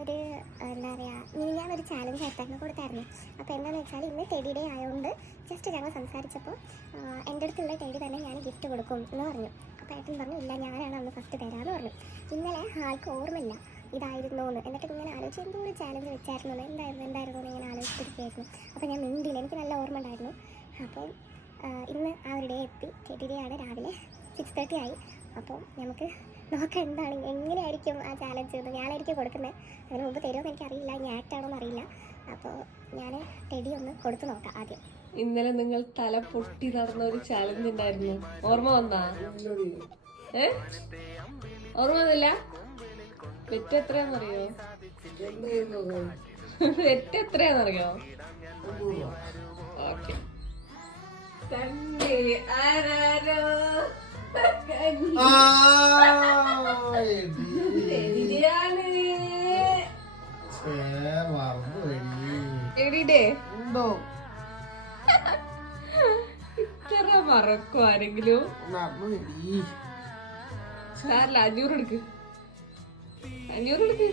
ഒരു എന്താ പറയുക, ഞാനൊരു ചാലഞ്ച് ഏട്ടന് കൊടുത്തായിരുന്നു. അപ്പോൾ എന്താണെന്ന് വെച്ചാൽ ഇന്ന് ടെഡി ഡേ ആയതുകൊണ്ട് ജസ്റ്റ് ഞങ്ങൾ സംസാരിച്ചപ്പോൾ എൻ്റെ അടുത്തുള്ള ടെഡി തന്നെ ഞാൻ ഗിഫ്റ്റ് കൊടുക്കും എന്ന് പറഞ്ഞു. അപ്പോൾ ഏട്ടൻ പറഞ്ഞു ഇല്ല ഞാനാണ് അന്ന് ഫസ്റ്റ് തരാമെന്ന് പറഞ്ഞു. ഇന്നലെ ആൾക്ക് ഓർമ്മയില്ല ഇതായിരുന്നു എന്ന്. എന്നിട്ട് ഇങ്ങനെ ആലോചിച്ച് എന്തോ ഒരു ചാലഞ്ച് വെച്ചായിരുന്നു എന്തായിരുന്നു എന്ന് ഇങ്ങനെ ആലോചിച്ചിരിക്കുകയായിരുന്നു. അപ്പോൾ ഞാൻ മിണ്ടിയില്ല, എനിക്ക് നല്ല ഓർമ്മ ഉണ്ടായിരുന്നു. അപ്പോൾ ഇന്ന് ആ ഒരു ഡേ എത്തി. ടെഡി ഡേ ആണ്. രാവിലെ 6:30 ആയി. അപ്പോൾ നമുക്ക് നോക്കാം എന്താണ് എങ്ങനെയായിരിക്കും ആ ചാലഞ്ച് എന്ന്. ഞാനായിരിക്കും കൊടുക്കുന്നത്. അതിന് മുമ്പ് തരുമോ എന്ന് എനിക്കറിയില്ല, ഇനി ആക്റ്റാണോ എന്നറിയില്ല. അപ്പോൾ ഞാൻ ടെഡി ഒന്ന് കൊടുത്തു നോക്കാം ആദ്യം. ഇന്നലെ നിങ്ങൾ തല പൊട്ടി നടന്ന ഒരു ചാലഞ്ച് ഉണ്ടായിരുന്നു, ഓർമ്മ വന്നാ? ഓർമ്മ വന്നില്ല? വെറ്റ് എത്രയാണെന്നറിയോ? വെറ്റ് എത്രയാണെന്നറിയോ? ഓക്കെ. ആരാരോ ഇത്ര മറക്കോ ആരെങ്കിലും? സാറില്ല, 500 എടുക്ക്. 500 എടുക്ക്.